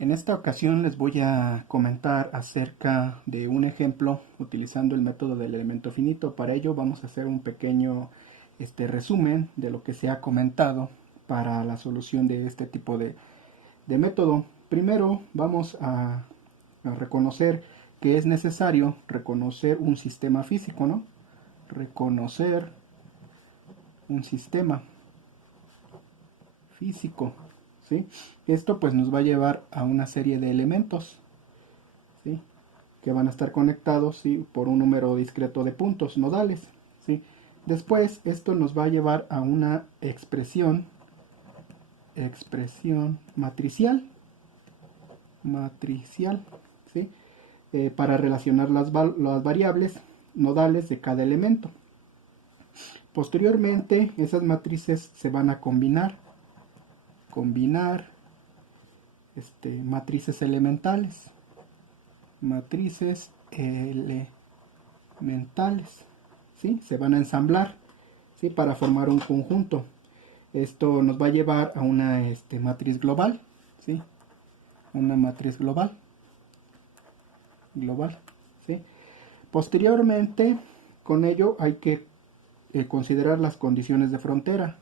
En esta ocasión les voy a comentar acerca de un ejemplo utilizando el método del elemento finito. Para ello vamos a hacer un pequeño resumen de lo que se ha comentado para la solución de este tipo de método. Primero vamos a reconocer que es necesario reconocer un sistema físico, ¿no? Reconocer un sistema físico, ¿sí? Esto pues nos va a llevar a una serie de elementos, ¿sí? Que van a estar conectados, ¿sí? Por un número discreto de puntos nodales, ¿sí? Después esto nos va a llevar a una expresión matricial, ¿sí? Para relacionar las variables nodales de cada elemento. Posteriormente esas matrices se van a combinar matrices elementales, ¿sí? Se van a ensamblar, ¿sí? Para formar un conjunto. Esto nos va a llevar a una matriz global, ¿sí? Una matriz global, ¿sí? Posteriormente, con ello hay que considerar las condiciones de frontera,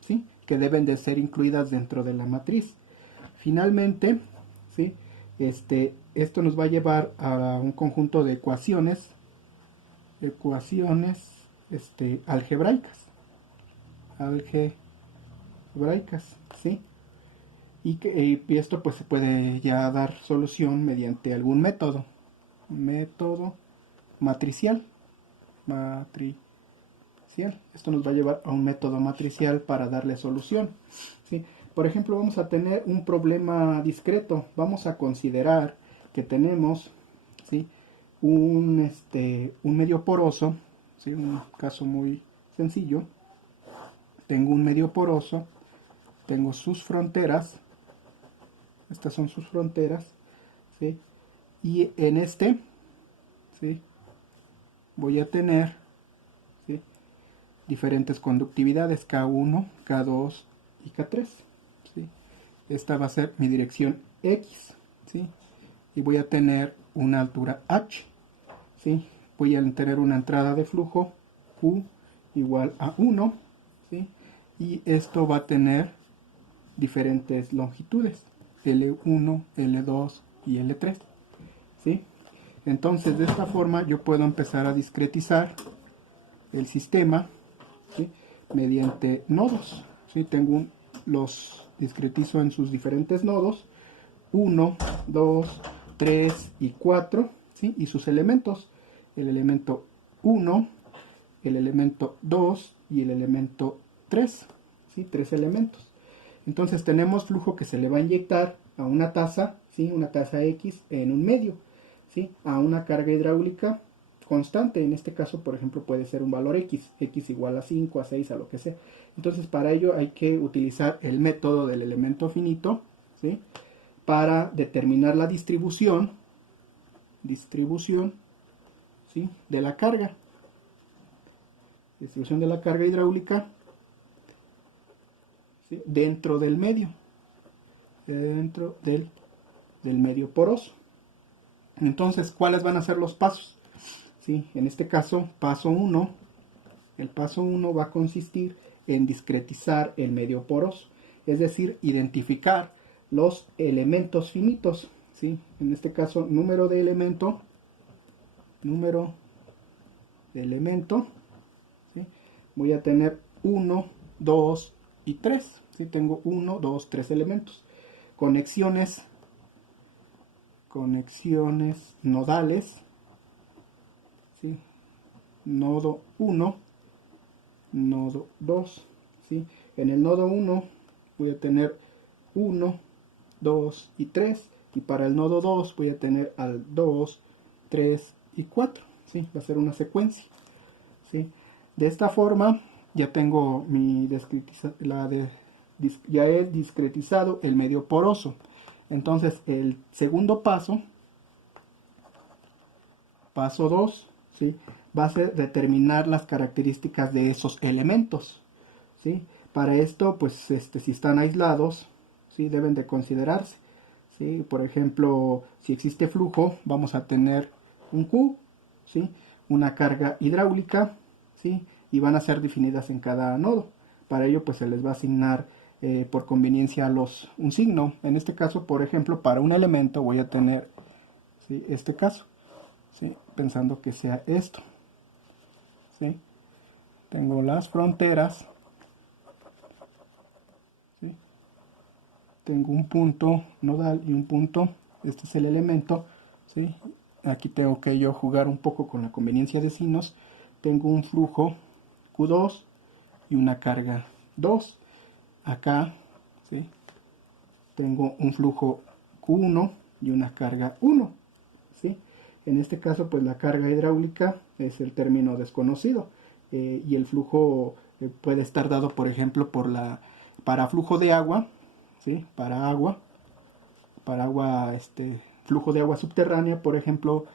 ¿sí? Que deben de ser incluidas dentro de la matriz. Finalmente, ¿sí? Esto nos va a llevar a un conjunto de ecuaciones algebraicas, ¿sí? Y esto pues se puede ya dar solución mediante algún método matricial. Esto nos va a llevar a un método matricial para darle solución, ¿sí? Por ejemplo, vamos a tener un problema discreto. Vamos a considerar que tenemos, ¿sí? un medio poroso, ¿sí? Un caso muy sencillo. Tengo un medio poroso, tengo sus fronteras, estas son sus fronteras, ¿sí? Y en ¿sí? Voy a tener, ¿sí? Diferentes conductividades, K1, K2 y K3, ¿sí? Esta va a ser mi dirección X, ¿sí? Y voy a tener una altura H, ¿sí? Voy a tener una entrada de flujo Q igual a 1, ¿sí? Y esto va a tener diferentes longitudes, L1, L2 y L3, ¿sí? Entonces de esta forma yo puedo empezar a discretizar el sistema, ¿sí? Mediante nodos, ¿sí? Los discretizo en sus diferentes nodos, 1, 2, 3 y 4, ¿sí? Y sus elementos, el elemento 1, el elemento 2 y el elemento 3, ¿sí? 3 elementos. Entonces tenemos flujo que se le va a inyectar a una taza, ¿sí? Una taza X en un medio, ¿sí? A una carga hidráulica constante. En este caso, por ejemplo, puede ser un valor X igual a 5, a 6, a lo que sea. Entonces para ello hay que utilizar el método del elemento finito, ¿sí? Para determinar la distribución, ¿sí? De la carga. Distribución de la carga hidráulica, ¿sí? Dentro del medio, del medio poroso. Entonces, ¿cuáles van a ser los pasos? ¿Sí? En este caso, paso 1, el paso 1 va a consistir en discretizar el medio poroso, es decir, identificar los elementos finitos, ¿sí? En este caso, número de elemento, ¿sí? Voy a tener 1, 2 y 3, ¿sí? Tengo 1, 2, 3 elementos. Conexiones nodales, ¿sí? Nodo 1, nodo 2, ¿sí? En el nodo 1 voy a tener 1, 2 y 3, y para el nodo 2 voy a tener al 2, 3 y 4, ¿sí? Va a ser una secuencia, ¿sí? De esta forma ya tengo ya he discretizado el medio poroso. Entonces el segundo paso 2, ¿sí? Va a ser determinar las características de esos elementos. ¿sí? Para esto, pues si están aislados, ¿sí? Deben de considerarse, ¿sí? Por ejemplo, si existe flujo, vamos a tener un Q, ¿sí? Una carga hidráulica, ¿sí? Y van a ser definidas en cada nodo. Para ello, pues se les va a asignar por conveniencia un signo. En este caso, por ejemplo, para un elemento voy a tener, ¿sí? Este caso, ¿sí? Pensando que sea esto, ¿sí? Tengo las fronteras, ¿sí? Tengo un punto nodal y un punto, este es el elemento, ¿sí? Aquí tengo que yo jugar un poco con la conveniencia de signos. Tengo un flujo Q2 y una carga 2. Acá, ¿sí? Tengo un flujo Q1 y una carga 1, ¿sí? En este caso, pues la carga hidráulica es el término desconocido, y el flujo puede estar dado, por ejemplo, para flujo de agua, ¿sí? Para agua, flujo de agua subterránea, por ejemplo,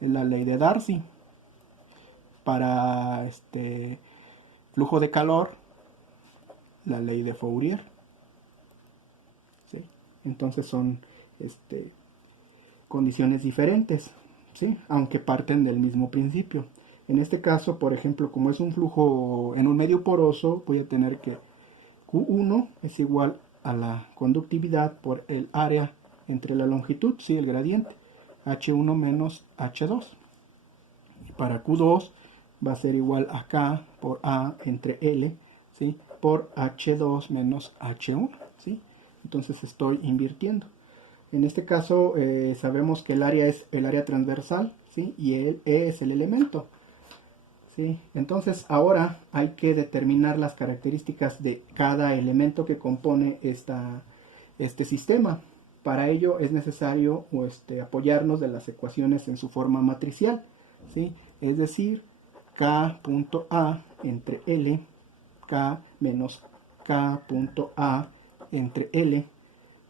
la ley de Darcy. Para flujo de calor, la ley de Fourier, ¿sí? Entonces son condiciones diferentes, ¿sí? Aunque parten del mismo principio. En este caso, por ejemplo, como es un flujo en un medio poroso, voy a tener que Q1 es igual a la conductividad por el área entre la longitud, ¿sí? El gradiente, H1 menos H2. Y para Q2 va a ser igual a K por A entre L, ¿sí? Por H2 menos H1, ¿sí? Entonces estoy invirtiendo. En este caso sabemos que el área es el área transversal, ¿sí? Y el E es el elemento, ¿sí? Entonces ahora hay que determinar las características de cada elemento que compone este sistema. Para ello es necesario apoyarnos de las ecuaciones en su forma matricial, ¿sí? Es decir, K punto A entre L, K menos K punto A entre L,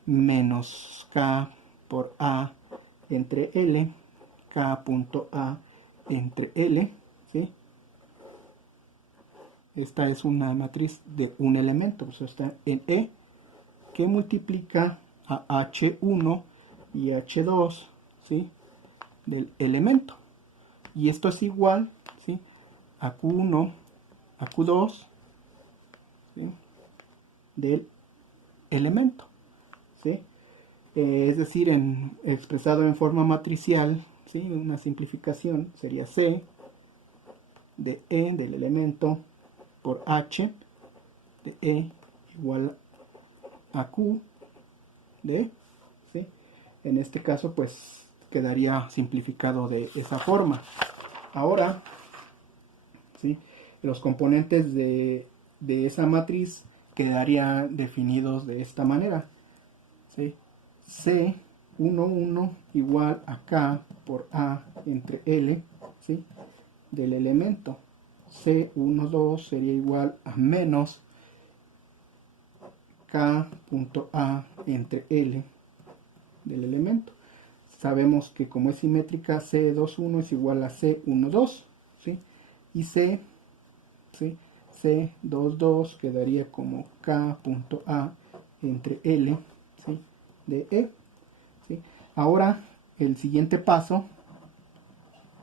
menos K por A entre L, K punto A entre L, ¿sí? Esta es una matriz de un elemento, pues está en E, que multiplica a H1 y H2, ¿sí? Del elemento. Y esto es igual, ¿sí? A Q1, a Q2, ¿sí? Del elemento, ¿sí? Es decir, expresado en forma matricial, ¿sí? Una simplificación sería C de E del elemento por H de E igual a Q de E, ¿sí? En este caso, pues quedaría simplificado de esa forma. Ahora, ¿sí? Los componentes de esa matriz quedarían definidos de esta manera, ¿sí? C11 igual a K por A entre L, ¿sí? Del elemento. C12 sería igual a menos K punto A entre L del elemento. Sabemos que como es simétrica, C21 es igual a C12, ¿sí? Y ¿sí? C22 quedaría como K punto A entre L, ¿sí? De E, ¿sí? Ahora, el siguiente paso,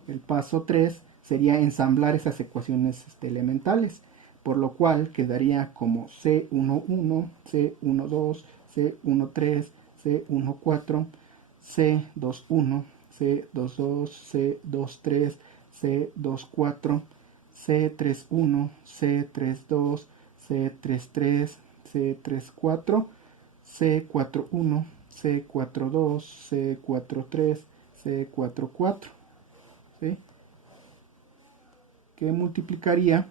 el paso 3, sería ensamblar esas ecuaciones elementales, por lo cual quedaría como C11, C12, C13, C14, C21, C22, C23, C24, C31, C32, C33, C34, C41, C42, C43, C44, ¿sí? Que multiplicaría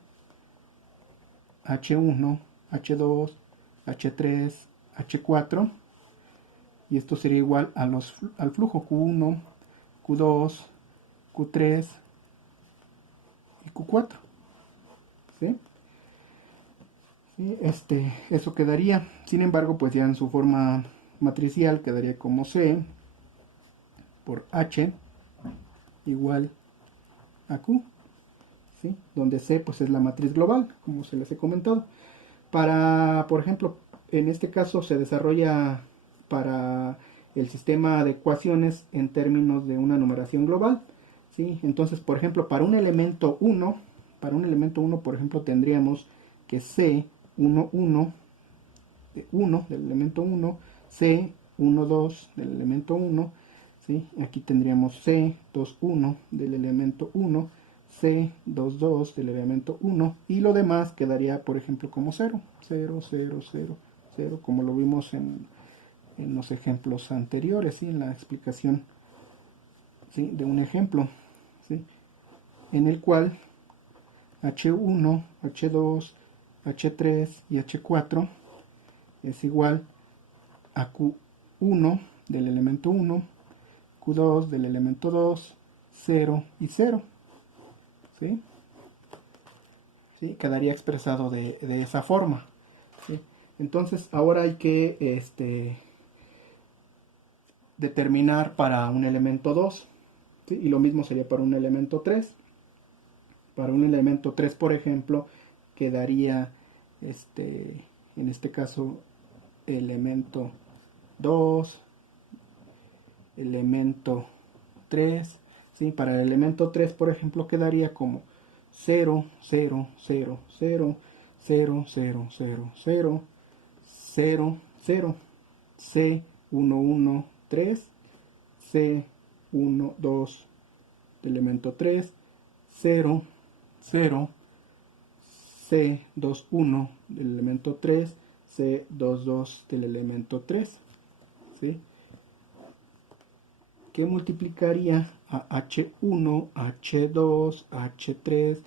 H1, H2, H3, H4, y esto sería igual al flujo Q1, Q2, Q3 y Q4, ¿sí? ¿Sí? Eso quedaría. Sin embargo, pues ya en su forma matricial quedaría como C por H igual a Q, ¿sí? Donde C pues es la matriz global, como se les he comentado. por ejemplo, en este caso se desarrolla para el sistema de ecuaciones en términos de una numeración global, ¿sí? Entonces, por ejemplo, para un elemento 1, por ejemplo, tendríamos que C11 de 1 del elemento 1, C12 del elemento 1, ¿sí? Aquí tendríamos C21 del elemento 1, C22 del elemento 1 y lo demás quedaría, por ejemplo, como 0, 0, 0, 0, 0, como lo vimos en los ejemplos anteriores, ¿sí? En la explicación, ¿sí? De un ejemplo, ¿sí? En el cual H1, H2, H3 y H4 es igual a Q1 del elemento 1, Q2 del elemento 2, 0 y 0. ¿Sí? ¿Sí? Quedaría expresado de esa forma. ¿Sí? Entonces ahora hay que determinar para un elemento 2. ¿Sí? Y lo mismo sería para un elemento 3. Para un elemento 3, por ejemplo, quedaría en este caso elemento 2, elemento 3, ¿sí? Para el elemento 3, por ejemplo, quedaría como 0, 0, 0, 0, 0, 0, 0, 0, 0, 0, C, 1, 1, 3, C, 1, 2, elemento 3, 0, 0, C, 2, 1 del elemento 3, C, 2, 2 del elemento 3, ¿sí? Que multiplicaría a H1, H2, H3,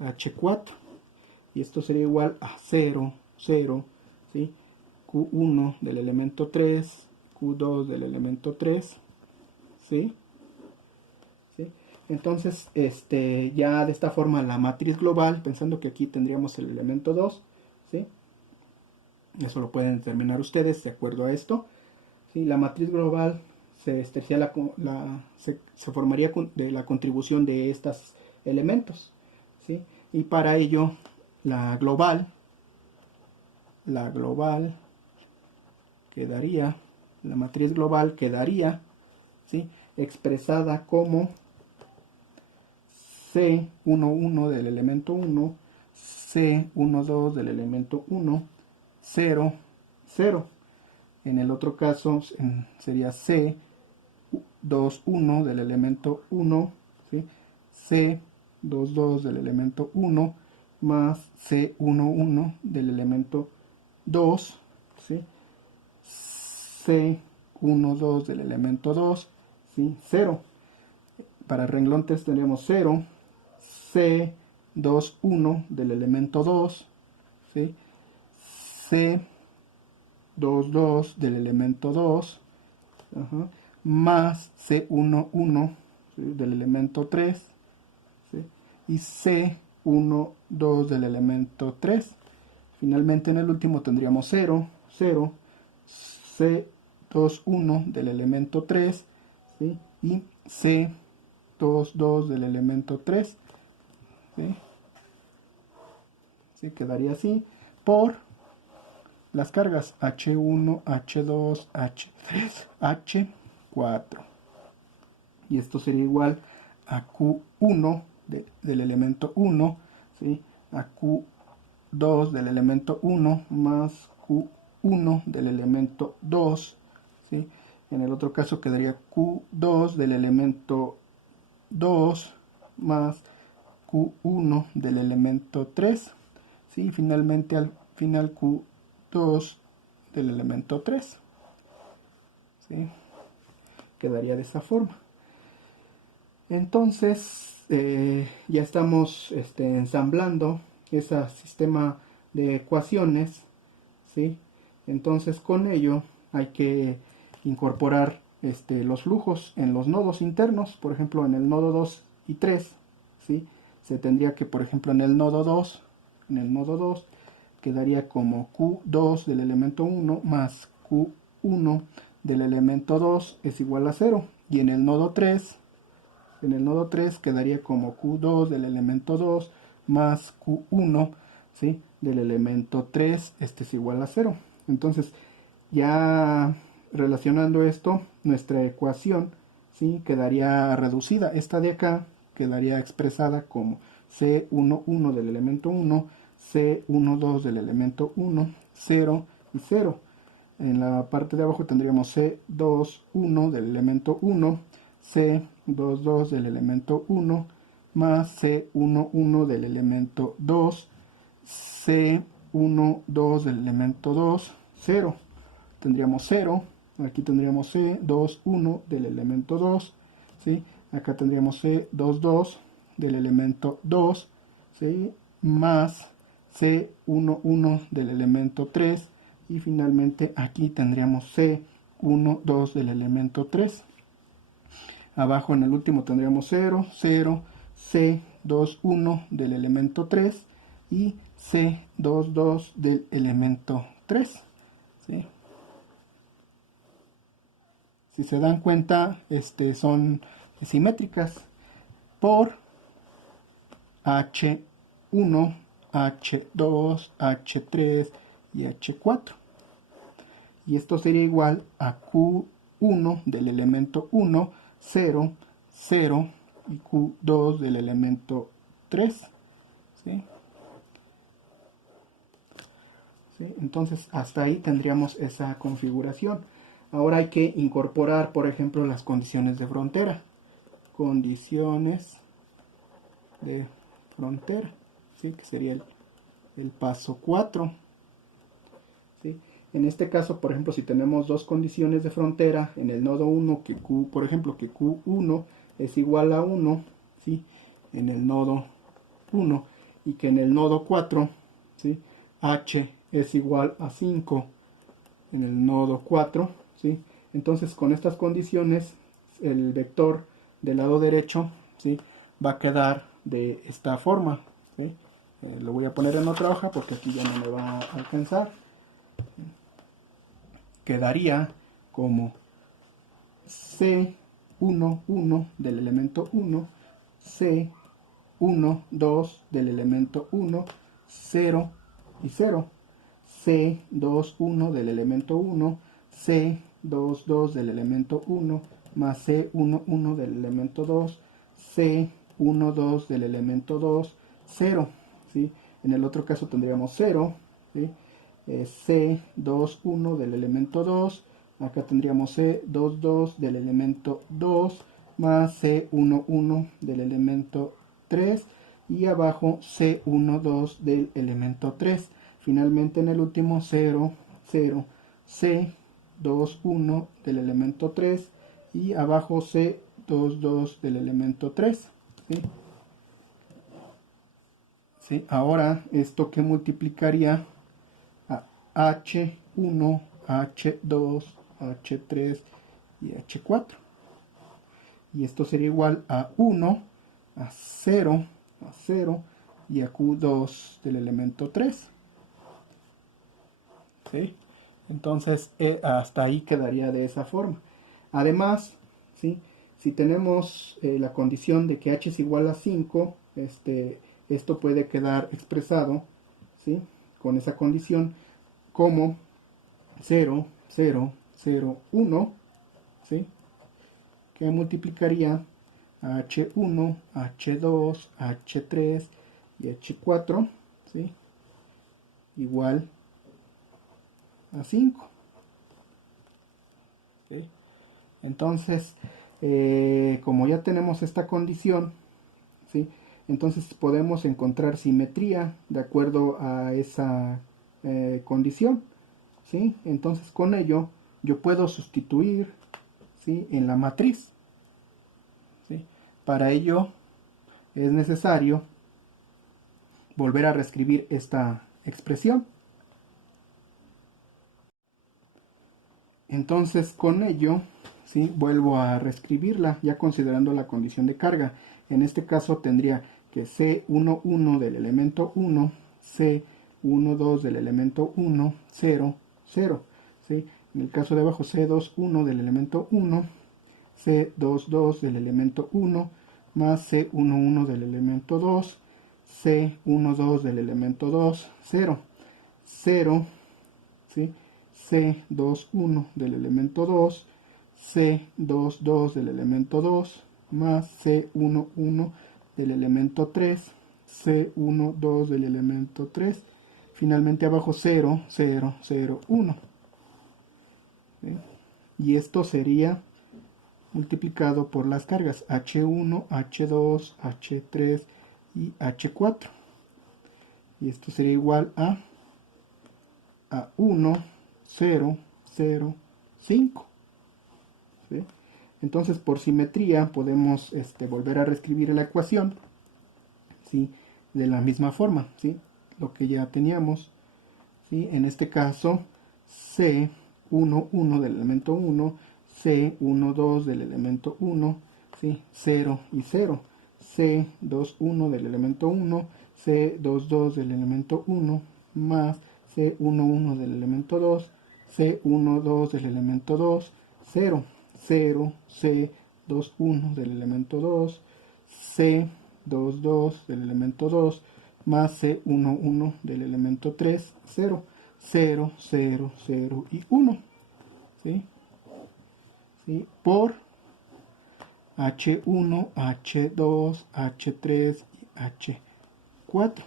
H4. Y esto sería igual a 0, 0, ¿sí? Q1 del elemento 3, Q2 del elemento 3, ¿sí? ¿Sí? Entonces, ya de esta forma la matriz global, pensando que aquí tendríamos el elemento 2, ¿sí? Eso lo pueden determinar ustedes de acuerdo a esto, ¿sí? La matriz global se formaría de la contribución de estos elementos, ¿sí? Y para ello la global quedaría, la matriz global quedaría, ¿sí? Expresada como C11 del elemento 1, C12 del elemento 1, 0, 0. En el otro caso sería C21 del elemento 1, ¿sí? C22 del elemento 1 más C11 del elemento 2, ¿sí? C12 del elemento 2, ¿sí? 0. Para renglón 3 tendríamos 0, C21 del elemento 2, ¿sí? C22 del elemento 2, ajá, más C11, ¿sí? Del elemento 3, ¿sí? Y C12 del elemento 3. Finalmente en el último tendríamos 0, 0, C21 del elemento 3, ¿sí? Y C22 del elemento 3, ¿sí? ¿Sí? Quedaría así por las cargas H1, H2, H3, H4. Y esto sería igual a Q1 del elemento 1, ¿sí? A Q2 del elemento 1 más Q1 del elemento 2, ¿sí? En el otro caso quedaría Q2 del elemento 2 más Q1 del elemento 3, ¿sí? Y finalmente al final Q2 del elemento 3, ¿sí? Quedaría de esa forma. Entonces ya estamos ensamblando ese sistema de ecuaciones, ¿sí? Entonces con ello hay que incorporar los flujos en los nodos internos, por ejemplo en el nodo 2 y 3, ¿sí? Se tendría que, por ejemplo, en el nodo 2 quedaría como Q2 del elemento 1 más Q1 del elemento 2 es igual a 0. Y en el nodo 3 quedaría como Q2 del elemento 2 más Q1, ¿sí? Del elemento 3, este es igual a 0. Entonces, ya relacionando esto, nuestra ecuación, ¿sí? Quedaría reducida. Esta de acá quedaría expresada como C11 del elemento 1, C12 del elemento 1, 0 y 0. En la parte de abajo tendríamos C21 del elemento 1, C22 del elemento 1, más C11 del elemento 2, C12 del elemento 2, 0. Tendríamos 0, aquí tendríamos C21 del elemento 2, ¿sí? Acá tendríamos C22 del elemento 2, ¿sí? Más C11 del elemento 3, y finalmente aquí tendríamos C12 del elemento 3. Abajo en el último tendríamos 0, 0, C21 del elemento 3 y C22 del elemento 3. ¿Sí? Si se dan cuenta, son simétricas por H1, H2, H3 y H4. Y esto sería igual a Q1 del elemento 1, 0, 0 y Q2 del elemento 3. ¿Sí? ¿Sí? Entonces hasta ahí tendríamos esa configuración. Ahora hay que incorporar, por ejemplo, las condiciones de frontera. Condiciones de frontera, ¿sí? Que sería el paso 4. ¿Sí? En este caso, por ejemplo, si tenemos dos condiciones de frontera en el nodo 1, que Q, por ejemplo, que Q1 es igual a 1, ¿sí? En el nodo 1, y que en el nodo 4, ¿sí? H es igual a 5 en el nodo 4, ¿sí? Entonces, con estas condiciones, el vector del lado derecho, ¿sí? Va a quedar de esta forma, ¿sí? Lo voy a poner en otra hoja porque aquí ya no me va a alcanzar. Quedaría como C11 del elemento 1, C12 del elemento 1, 0 y 0, C21 del elemento 1, C22 del elemento 1, más C11 del elemento 2, C12 del elemento 2, 0. ¿Sí? En el otro caso tendríamos 0, ¿sí? C21 del elemento 2, acá tendríamos C22 del elemento 2, más C11 del elemento 3, y abajo C12 del elemento 3. Finalmente en el último 0, 0, C21 del elemento 3, y abajo C22 del elemento 3. ¿Sí? ¿Sí? Ahora esto que multiplicaría a H1, H2, H3 y H4. Y esto sería igual a 1, a 0, a 0 y a Q2 del elemento 3. ¿Sí? Entonces hasta ahí quedaría de esa forma. Además, ¿sí? Si tenemos la condición de que H es igual a 5, esto puede quedar expresado, ¿sí? Con esa condición como 0, 0, 0, 1, ¿sí? Que multiplicaría a H1, H2, H3 y H4, ¿sí? Igual a 5. ¿Sí? Entonces, como ya tenemos esta condición, ¿sí? Entonces podemos encontrar simetría de acuerdo a esa condición, ¿sí? Entonces con ello yo puedo sustituir, ¿sí? En la matriz, ¿sí? Para ello es necesario volver a reescribir esta expresión. Entonces con ello, ¿sí? Vuelvo a reescribirla ya considerando la condición de carga. En este caso tendría que C11 del elemento 1, C12 del elemento 1, 0, 0. ¿Sí? En el caso de abajo C21 del elemento 1, C22 del elemento 1, más C11 del elemento 2, C12 del elemento 2, 0, 0, ¿sí? C21 del elemento 2, C22 del elemento 2, más C11 del elemento 3, C12 del elemento 3, finalmente abajo 0, 0, 0, 1. ¿Sí? Y esto sería multiplicado por las cargas H1, H2, H3 y H4. Y esto sería igual a 1, 0, 0, 5. ¿Sí? Entonces, por simetría, podemos volver a reescribir la ecuación, ¿sí? De la misma forma, ¿sí? Lo que ya teníamos, ¿sí? En este caso, C11 del elemento 1, C12 del elemento 1, ¿sí? 0 y 0, C21 del elemento 1, C22 del elemento 1, más C11 del elemento 2, C12 del elemento 2, 0, 0, C21 del elemento 2, C22 del elemento 2, más C11 del elemento 3, 0, 0, 0, 0 y 1. ¿Sí? ¿Sí? Por H1, H2, H3 y H4,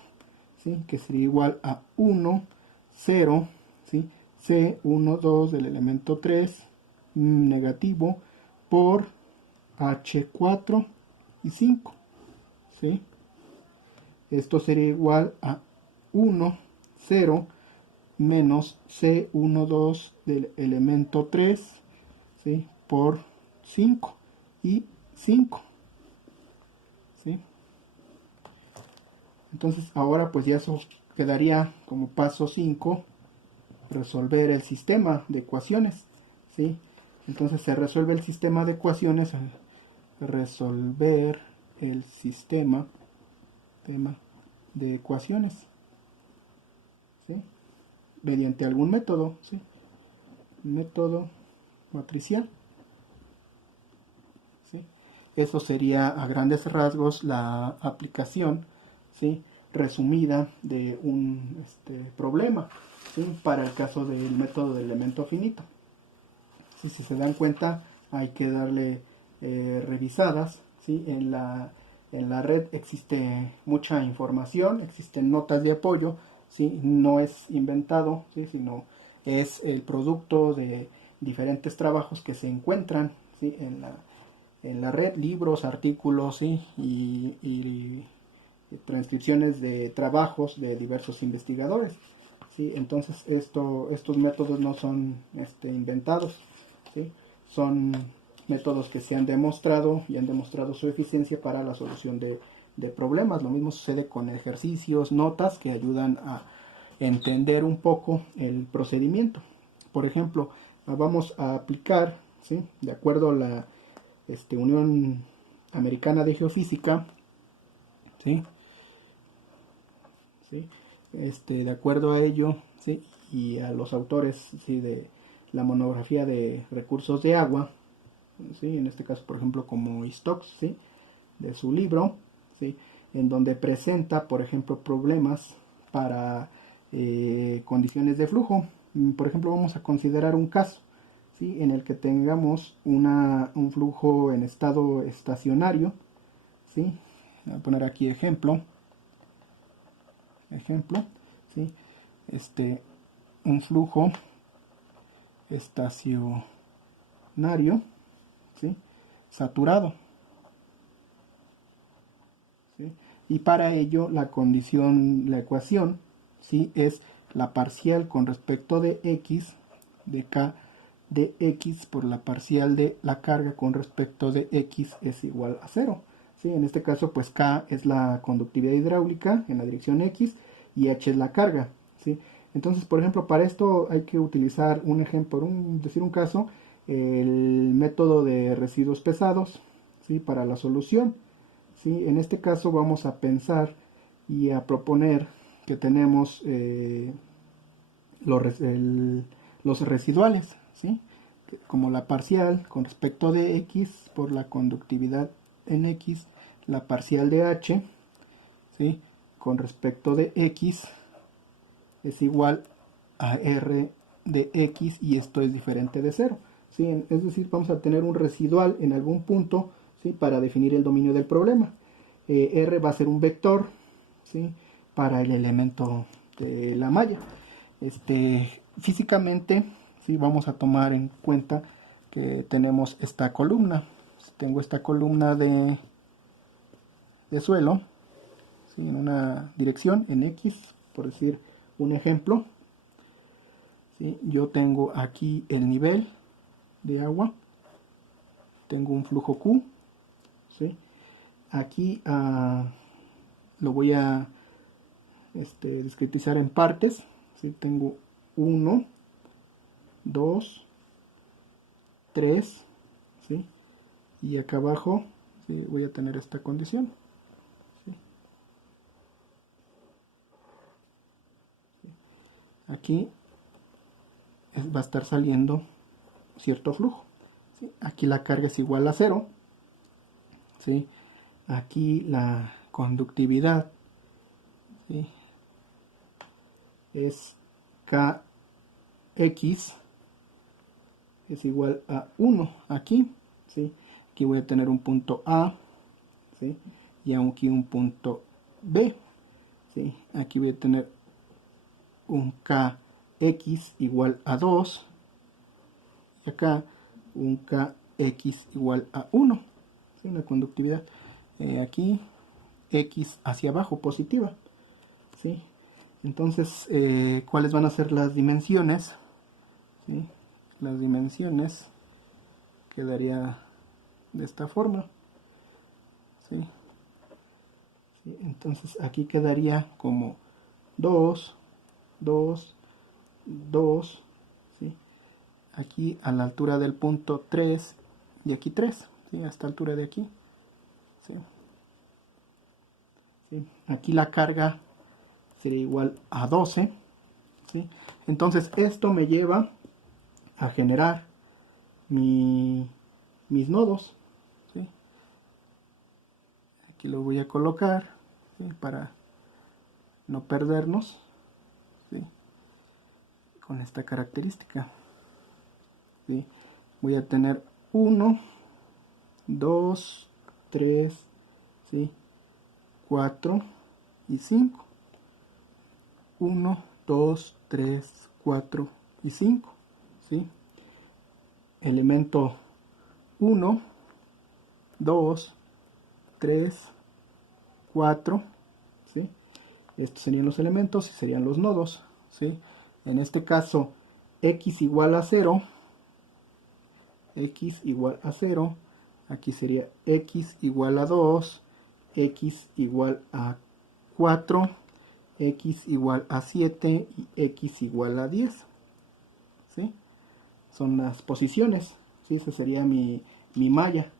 ¿sí? Que sería igual a 1, 0, ¿sí? C12 del elemento 3 negativo por H4 y 5, ¿sí? Esto sería igual a 1, 0 menos C12 del elemento 3, ¿sí? Por 5 y 5, ¿sí? Entonces ahora pues ya eso quedaría como paso 5, resolver el sistema de ecuaciones, ¿sí? Entonces se resuelve el sistema de ecuaciones al resolver el sistema de ecuaciones, ¿sí? Mediante algún método, ¿sí? Método matricial, ¿sí? Eso sería a grandes rasgos la aplicación, ¿sí? Resumida de un problema, ¿sí? Para el caso del método de elemento finito. ¿Sí? Si se dan cuenta, hay que darle revisadas, ¿sí? En la red existe mucha información, existen notas de apoyo, ¿sí? No es inventado, ¿sí? Sino es el producto de diferentes trabajos que se encuentran, ¿sí? en la red, libros, artículos, ¿sí? y transcripciones de trabajos de diversos investigadores, ¿sí? Entonces estos métodos no son inventados, ¿sí? Son métodos que se han demostrado y han demostrado su eficiencia para la solución de problemas. Lo mismo sucede con ejercicios, notas que ayudan a entender un poco el procedimiento. Por ejemplo, vamos a aplicar, ¿sí? De acuerdo a la Unión Americana de Geofísica, ¿sí? ¿Sí? De acuerdo a ello, ¿sí? Y a los autores, ¿sí? De la monografía de recursos de agua, ¿sí? En este caso, por ejemplo, como Stokes, ¿sí? De su libro, ¿sí? En donde presenta, por ejemplo, problemas para condiciones de flujo. Por ejemplo, vamos a considerar un caso, ¿sí? En el que tengamos un flujo en estado estacionario, ¿sí? Voy a poner aquí ejemplo, ¿sí? Un flujo estacionario, ¿sí? Saturado, ¿sí? Y para ello la ecuación, ¿sí? Es la parcial con respecto de x de k de x por la parcial de la carga con respecto de x es igual a 0. ¿Sí? En este caso, pues K es la conductividad hidráulica en la dirección X y H es la carga, ¿sí? Entonces, por ejemplo, para esto hay que utilizar un ejemplo, decir un caso, el método de residuos pesados, ¿sí? Para la solución, ¿sí? En este caso vamos a pensar y a proponer que tenemos los residuales, ¿sí? Como la parcial con respecto de X por la conductividad en X, la parcial de H, ¿sí? con respecto de x es igual a r de x y esto es diferente de 0. ¿Sí? Es decir, vamos a tener un residual en algún punto, ¿sí? Para definir el dominio del problema. R va a ser un vector, ¿sí? Para el elemento de la malla. Físicamente, ¿sí? Vamos a tomar en cuenta que tenemos esta columna. Tengo esta columna de suelo, ¿sí? En una dirección, en X, por decir un ejemplo. ¿Sí? Yo tengo aquí el nivel de agua, tengo un flujo Q, ¿sí? Aquí lo voy a discretizar en partes, ¿sí? Tengo 1, 2, 3, ¿sí? Y acá abajo, ¿sí? Voy a tener esta condición, ¿sí? Aquí va a estar saliendo cierto flujo, ¿sí? Aquí la carga es igual a 0, ¿sí? Aquí la conductividad, ¿sí? Es Kx es igual a 1 aquí, ¿sí? Aquí voy a tener un punto A, ¿sí? Y aquí un punto B, ¿sí? Aquí voy a tener un Kx igual a 2 y acá un Kx igual a 1, ¿sí? La conductividad. Aquí X hacia abajo, positiva, ¿sí? Entonces, ¿cuáles van a ser las dimensiones? ¿Sí? Las dimensiones quedaría de esta forma, ¿sí? ¿Sí? Entonces aquí quedaría como 2, 2, 2, ¿sí? Aquí a la altura del punto 3 y aquí 3, ¿sí? A esta altura de aquí, ¿sí? ¿Sí? Aquí la carga sería igual a 12, ¿sí? Entonces esto me lleva a generar mis nodos, ¿sí? Aquí lo voy a colocar, ¿sí? Para no perdernos, ¿sí? Con esta característica, ¿sí? Voy a tener 1, 2, 3, ¿sí? 4 y 5. 1, 2, 3, 4 y 5, ¿sí? Elemento 1, 2, 3, 4, ¿sí? Estos serían los elementos y serían los nodos, ¿sí? En este caso, x igual a 0, x igual a 0, aquí sería x igual a 2, x igual a 4, x igual a 7 y x igual a 10, ¿sí? Son las posiciones, ¿sí? Esa sería mi malla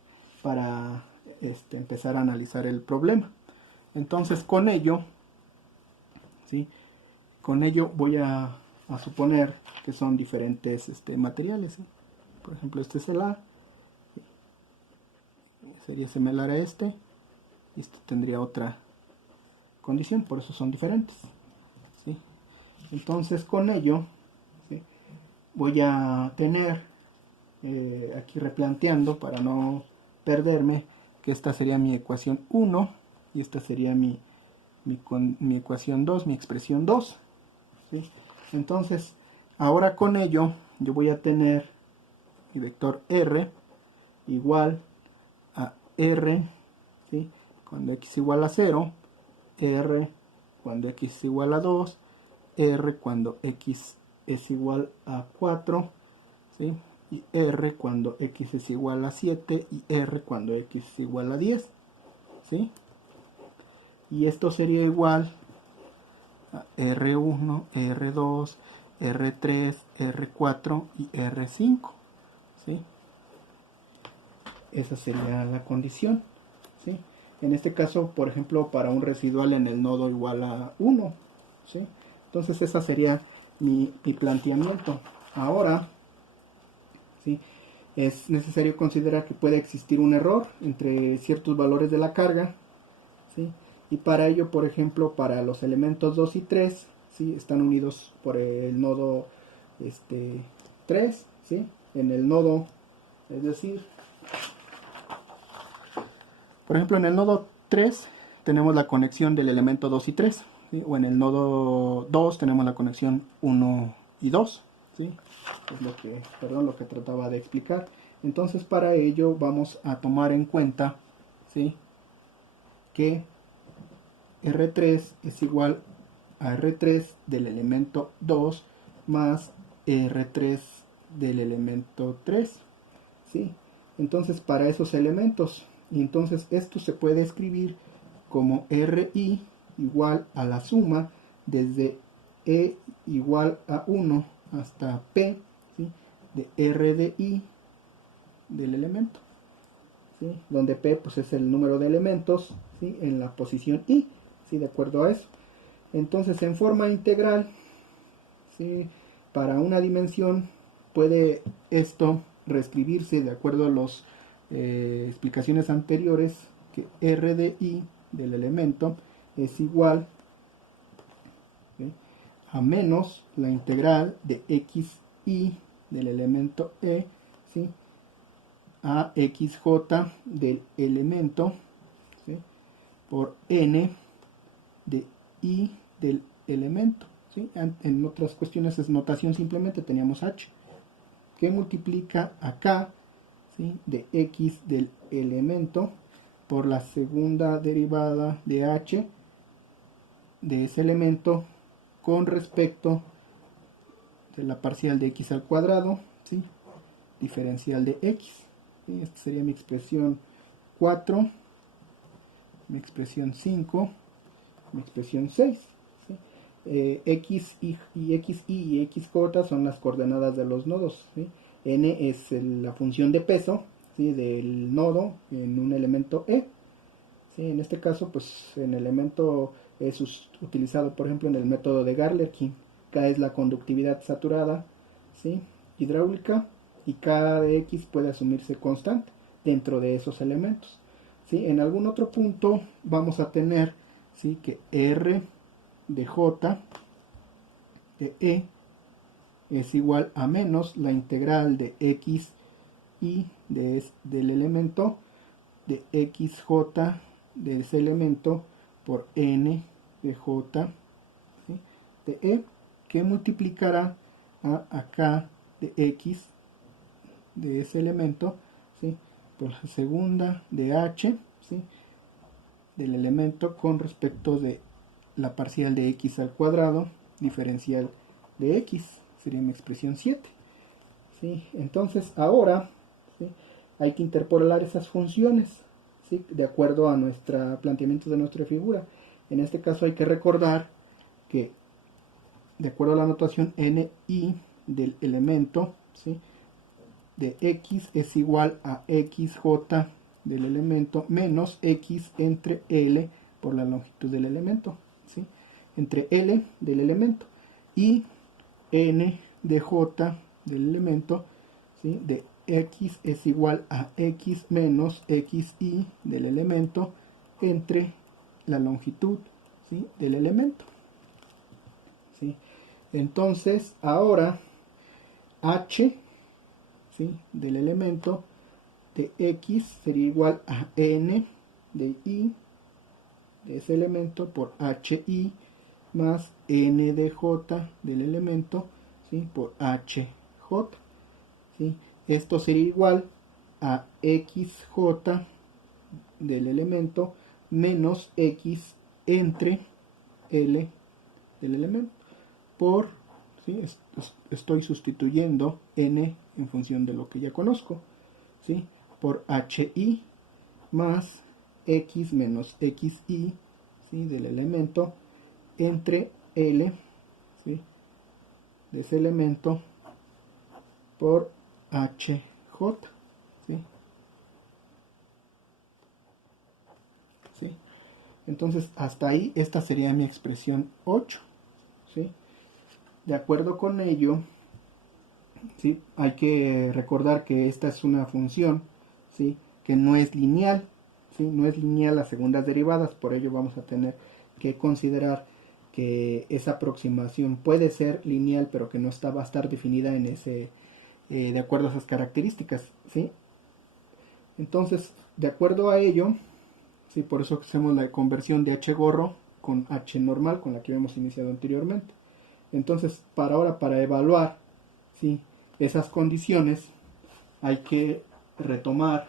para empezar a analizar el problema. Entonces con ello, ¿sí? Con ello voy a suponer que son diferentes materiales, ¿sí? Por ejemplo, este es el A, sería similar a este, y este tendría otra condición, por eso son diferentes, ¿sí? Entonces con ello, ¿sí? Voy a tener aquí replanteando para no perderme que esta sería mi ecuación 1 y esta sería mi ecuación 2, mi expresión 2, ¿sí? Entonces ahora con ello yo voy a tener mi vector r igual a r, ¿sí? Cuando x igual a 0, r cuando x es igual a 2, r cuando x es igual a 4, ¿sí? Y r cuando x es igual a 7 y r cuando x es igual a 10, ¿sí? Y esto sería igual a R1, R2, R3, R4 y R5, ¿sí? Esa sería la condición, ¿sí? En este caso, por ejemplo, para un residual en el nodo igual a 1, ¿sí? Entonces ese sería mi planteamiento. Ahora, ¿sí? Es necesario considerar que puede existir un error entre ciertos valores de la carga, ¿sí? Y para ello, por ejemplo, para los elementos 2 y 3, ¿sí? Están unidos por el nodo 3, ¿sí? En el nodo, es decir, por ejemplo, en el nodo 3 tenemos la conexión del elemento 2 y 3, ¿sí? O en el nodo 2 tenemos la conexión 1 y 2, ¿sí? Es lo que trataba de explicar. Entonces, para ello vamos a tomar en cuenta, ¿sí? Que R3 es igual a R3 del elemento 2 más R3 del elemento 3, ¿sí? Entonces, para esos elementos, y entonces esto se puede escribir como RI igual a la suma desde E igual a 1 hasta P, ¿sí? De R de I del elemento, ¿sí? Donde P pues, es el número de elementos, ¿sí? En la posición I, ¿sí? De acuerdo a eso. Entonces, en forma integral, ¿sí? Para una dimensión puede esto reescribirse de acuerdo a las explicaciones anteriores, que R de I del elemento es igual, ¿sí? A menos la integral de xi del elemento E, ¿sí? A xj del elemento, ¿sí? Por n de I del elemento, ¿sí? En otras cuestiones es notación, simplemente teníamos h, que multiplica acá, ¿sí? De x del elemento por la segunda derivada de h de ese elemento con respecto de la parcial de x al cuadrado, ¿sí? Diferencial de x, ¿sí? Esta sería mi expresión 4, mi expresión 5, mi expresión 6, ¿sí? X y xy y xj son las coordenadas de los nodos, ¿sí? N es la función de peso, ¿sí? Del nodo en un elemento E, ¿sí? En este caso, pues el elemento es utilizado, por ejemplo, en el método de Galerkin. K es la conductividad saturada, ¿sí? Hidráulica, y K de X puede asumirse constante dentro de esos elementos, ¿sí? En algún otro punto vamos a tener, ¿sí? Que R de J de E es igual a menos la integral de X y del elemento de XJ de ese elemento por N de J, ¿sí? De E, que multiplicará a acá de X de ese elemento, ¿sí? Por la segunda de H, ¿sí? Del elemento con respecto de la parcial de X al cuadrado diferencial de X, sería mi expresión 7, ¿sí? Entonces ahora, ¿sí? Hay que interpolar esas funciones, ¿sí? De acuerdo a nuestro planteamiento de nuestra figura. En este caso hay que recordar que de acuerdo a la notación ni del elemento, ¿sí? De x es igual a xj del elemento menos x entre L por la longitud del elemento, ¿sí? Entre L del elemento y n de j del elemento, ¿sí? De x es igual a x menos xy del elemento entre la longitud, ¿sí? Del elemento, ¿sí? Entonces ahora h, ¿sí? Del elemento de x sería igual a n de y de ese elemento por hi más n de j del elemento, ¿sí? Por hj, ¿sí? Esto sería igual a xj del elemento menos x entre L del elemento por, ¿sí? Estoy sustituyendo n en función de lo que ya conozco, ¿sí? Por hi más x menos xy, ¿sí? Del elemento entre L, ¿sí? De ese elemento por hj, ¿sí? ¿Sí? Entonces hasta ahí esta sería mi expresión 8, ¿sí? De acuerdo con ello, ¿sí? Hay que recordar que esta es una función, ¿sí? Que no es lineal, ¿sí? No es lineal las segundas derivadas, por ello vamos a tener que considerar que esa aproximación puede ser lineal, pero que no va a estar definida en ese, de acuerdo a esas características, ¿sí? Entonces, de acuerdo a ello, ¿sí? Por eso hacemos la conversión de h gorro con h normal, con la que habíamos iniciado anteriormente. Entonces, para evaluar, ¿sí?, esas condiciones, hay que retomar,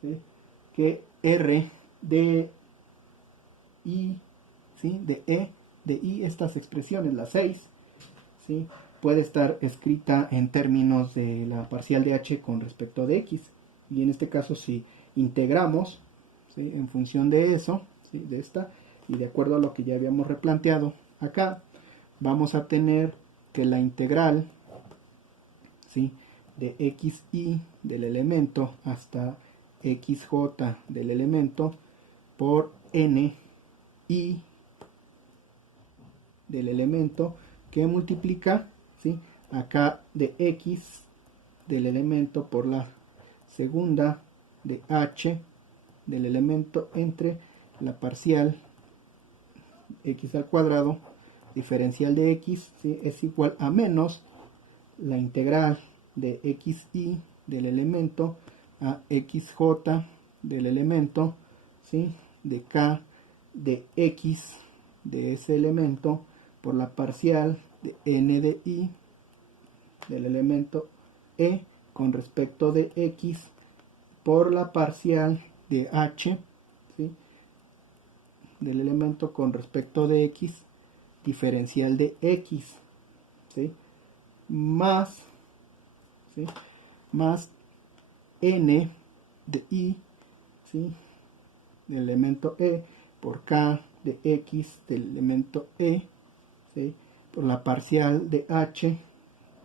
¿sí?, que R de I, ¿sí?, de E, de I, estas expresiones, las 6, ¿sí?, puede estar escrita en términos de la parcial de h con respecto de x. Y en este caso, si integramos, ¿sí?, en función de eso, ¿sí?, de esta, y de acuerdo a lo que ya habíamos replanteado acá, vamos a tener que la integral, ¿sí?, de xy del elemento hasta xj del elemento por n y del elemento, que multiplica, ¿sí?, acá de x del elemento por la segunda de h del elemento entre la parcial x al cuadrado diferencial de x, ¿sí?, es igual a menos la integral de xy del elemento a xj del elemento, ¿sí?, de k de x de ese elemento por la parcial de n de y del elemento e con respecto de x por la parcial de h, ¿sí?, del elemento con respecto de x diferencial de x, ¿sí?, más, ¿sí?, más n de y, ¿sí?, del elemento e por k de x del elemento e, ¿sí?, por la parcial de h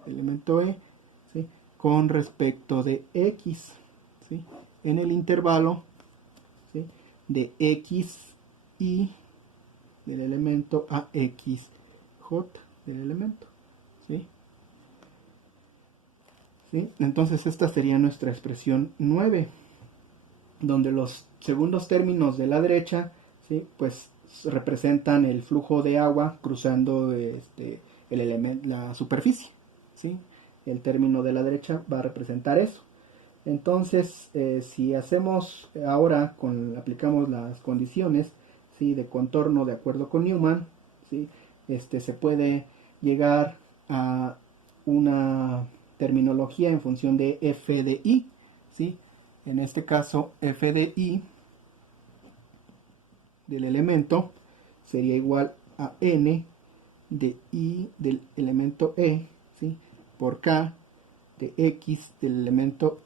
del elemento e, ¿sí?, con respecto de x, ¿sí?, en el intervalo, ¿sí?, de x y del elemento a xj del elemento, ¿sí? ¿Sí? Entonces esta sería nuestra expresión 9, donde los segundos términos de la derecha, ¿sí?, pues representan el flujo de agua cruzando la superficie, ¿sí? El término de la derecha va a representar eso. Entonces, si hacemos ahora, aplicamos las condiciones, ¿sí?, de contorno de acuerdo con Newman, ¿sí?, se puede llegar a una terminología en función de f de i, ¿sí? En este caso, f de i del elemento sería igual a n de i del elemento e, ¿sí?, por k de x del elemento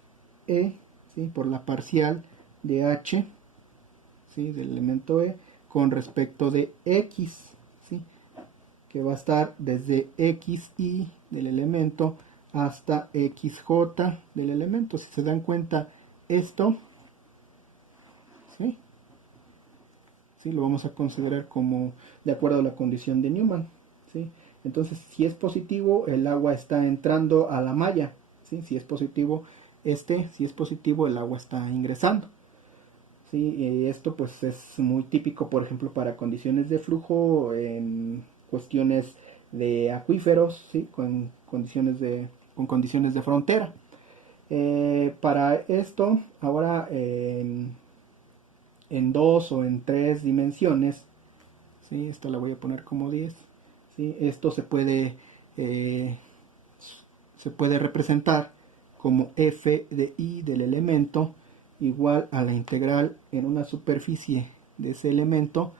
e, ¿sí?, por la parcial de h, ¿sí?, del elemento e con respecto de x, ¿sí?, que va a estar desde xy del elemento hasta xj del elemento. Si se dan cuenta, esto, ¿sí?, ¿sí?, lo vamos a considerar como de acuerdo a la condición de Newman, ¿sí? Entonces, si es positivo, el agua está entrando a la malla, ¿sí? Si es positivo, el agua está ingresando, ¿sí? Esto pues es muy típico, por ejemplo, para condiciones de flujo en cuestiones de acuíferos, ¿sí?, con condiciones de frontera. Para esto, ahora en 2 o en 3 dimensiones, ¿sí?, esto la voy a poner como 10, ¿sí?, esto se puede representar como f de i del elemento igual a la integral en una superficie de ese elemento,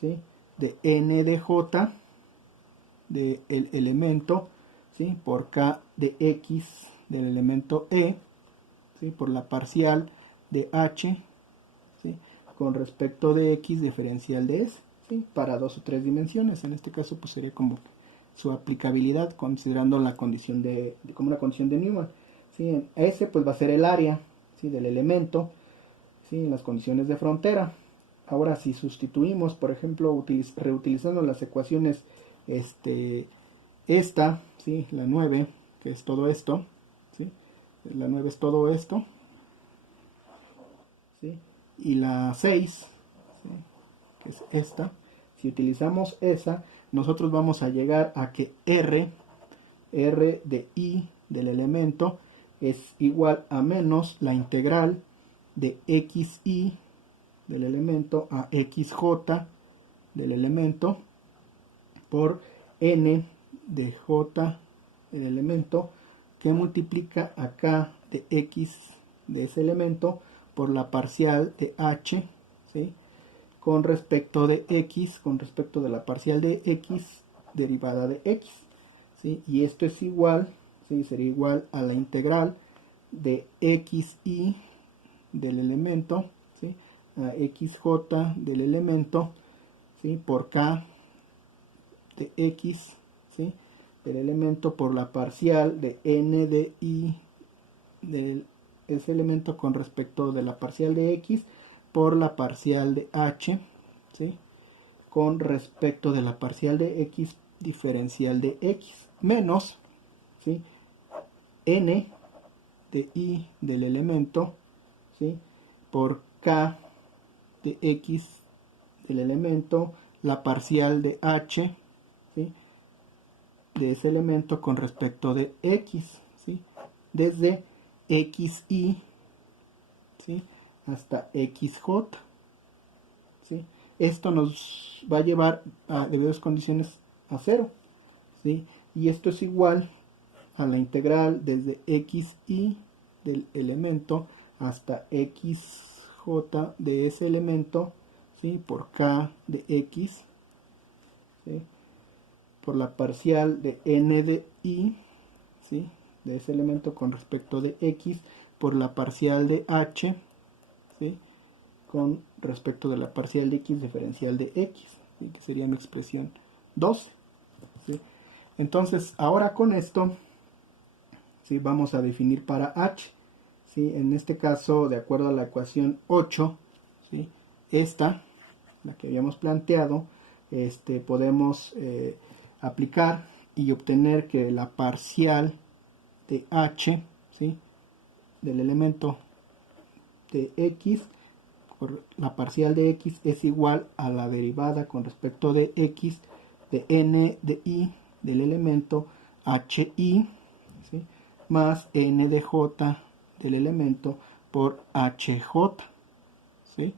¿sí?, de n de j del elemento, ¿sí?, por k de x del elemento e, ¿sí?, por la parcial de h, ¿sí?, con respecto de x diferencial de s, ¿sí?, para 2 o 3 dimensiones. En este caso pues sería como su aplicabilidad considerando la condición como una condición de Newman, ¿sí? En S pues va a ser el área, ¿sí?, del elemento, ¿sí?, en las condiciones de frontera. Ahora si sustituimos, por ejemplo, reutilizando las ecuaciones esta, ¿sí?, la 9, que es todo esto, ¿sí?, la 9 es todo esto, ¿sí?, y la 6, ¿sí? Que es esta. Si utilizamos esa, nosotros vamos a llegar a que R de I del elemento es igual a menos la integral de xi del elemento a xj del elemento por n de j del elemento, que multiplica acá de x de ese elemento por la parcial de h, ¿sí? Con respecto de x, con respecto de la parcial de x derivada de x, ¿sí? Y esto es igual, ¿sí? Sería igual a la integral de xi del elemento, ¿sí? A xj del elemento, ¿sí? Por k de x, ¿sí? Del elemento por la parcial de n de i de ese elemento con respecto de la parcial de x por la parcial de h, ¿sí? Con respecto de la parcial de x diferencial de x menos, ¿sí? N de i del elemento, ¿sí? Por k de x del elemento, la parcial de h, ¿sí? De ese elemento con respecto de x, ¿sí? Desde xi, ¿sí? Hasta xj, ¿sí? Esto nos va a llevar a debidas condiciones a 0, ¿sí? Y esto es igual a la integral desde xi del elemento hasta xj de ese elemento, ¿sí? Por k de x, ¿sí? Por la parcial de n de i, ¿sí? De ese elemento con respecto de x por la parcial de h, ¿sí? Con respecto de la parcial de x diferencial de x, ¿sí? Que sería mi expresión 12, ¿sí? Entonces ahora con esto, ¿sí? Vamos a definir para h, ¿sí? En este caso, de acuerdo a la ecuación 8, ¿sí? Esta, la que habíamos planteado, podemos aplicar y obtener que la parcial de h, ¿sí? Del elemento de x, por la parcial de x es igual a la derivada con respecto de x de n de i del elemento hi, ¿sí? Más n de j del elemento por hj, ¿sí?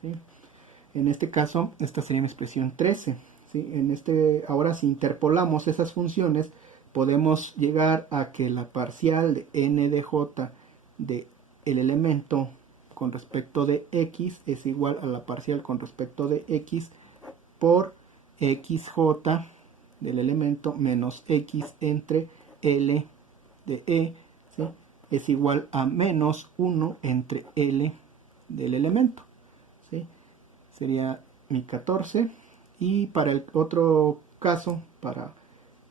¿Sí? En este caso, esta sería mi expresión 13, ¿sí? Ahora si interpolamos esas funciones, podemos llegar a que la parcial de n de j de el elemento con respecto de x es igual a la parcial con respecto de x por xj del elemento menos x entre L de E, ¿sí? Es igual a menos 1 entre L del elemento, ¿sí? Sería mi 14. Y para el otro caso, para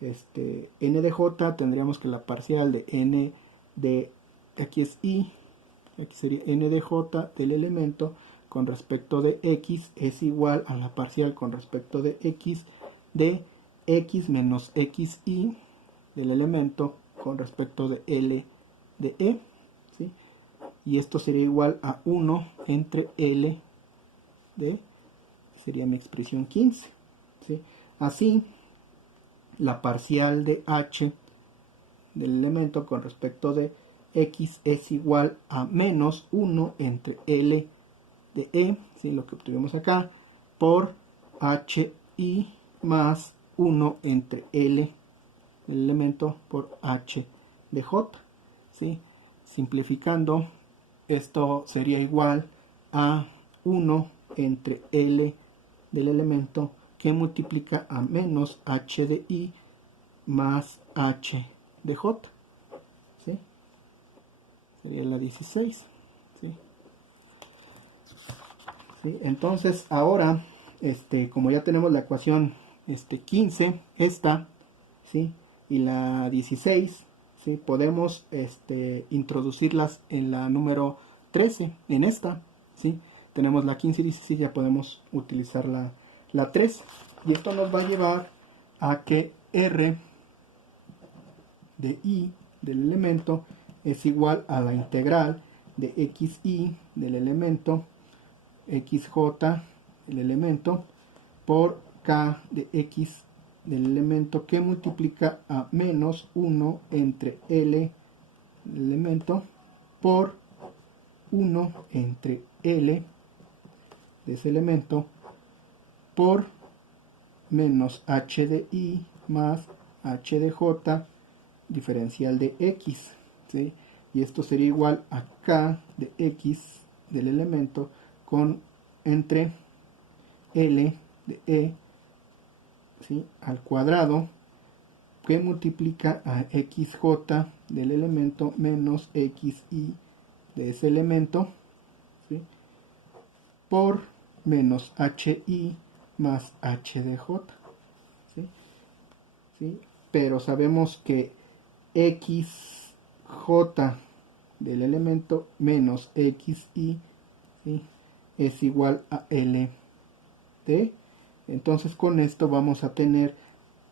n de j, tendríamos que la parcial de n de, aquí es i, aquí sería n de j del elemento con respecto de x es igual a la parcial con respecto de x de x menos xi del elemento con respecto de L de E, ¿sí? Y esto sería igual a 1 entre L de E, sería mi expresión 15, ¿sí? Así, la parcial de h del elemento con respecto de x es igual a menos 1 entre L de E, ¿sí? Lo que obtuvimos acá, por hi más 1 entre L del elemento por h de j, ¿sí? Simplificando, esto sería igual a 1 entre L del elemento que multiplica a menos h de i más h de j, ¿sí? Sería la 16, ¿sí? ¿Sí? Entonces ahora, como ya tenemos la ecuación 15, esta, ¿sí? Y la 16, ¿sí? Podemos introducirlas en la número 13, en esta, ¿sí? Tenemos la 15 y 16, ya podemos utilizar la 3. Y esto nos va a llevar a que R de I del elemento es igual a la integral de xy del elemento, xj el elemento, por k de x del elemento, que multiplica a menos 1 entre L el elemento por 1 entre L de ese elemento por menos h de y más h de j diferencial de x, ¿sí? Y esto sería igual a k de x del elemento con entre L de E, ¿sí?, al cuadrado, que multiplica a xj del elemento menos xy de ese elemento, ¿sí?, por menos hi más h de j, ¿sí? ¿Sí? Pero sabemos que xj del elemento menos xy, ¿sí?, es igual a L de. Entonces con esto vamos a tener,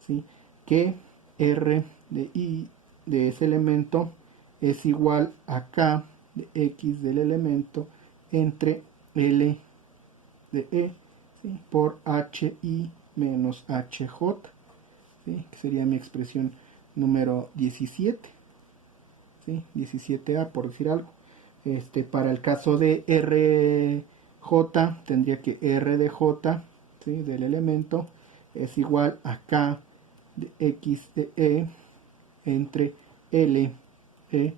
¿sí?, que R de y de ese elemento es igual a K de X del elemento entre L de E, ¿sí?, por HI menos HJ, ¿sí?, que sería mi expresión número 17, ¿sí?, 17A por decir algo. Para el caso de RJ tendría que R de J, ¿sí?, del elemento es igual a K de X de E entre L E,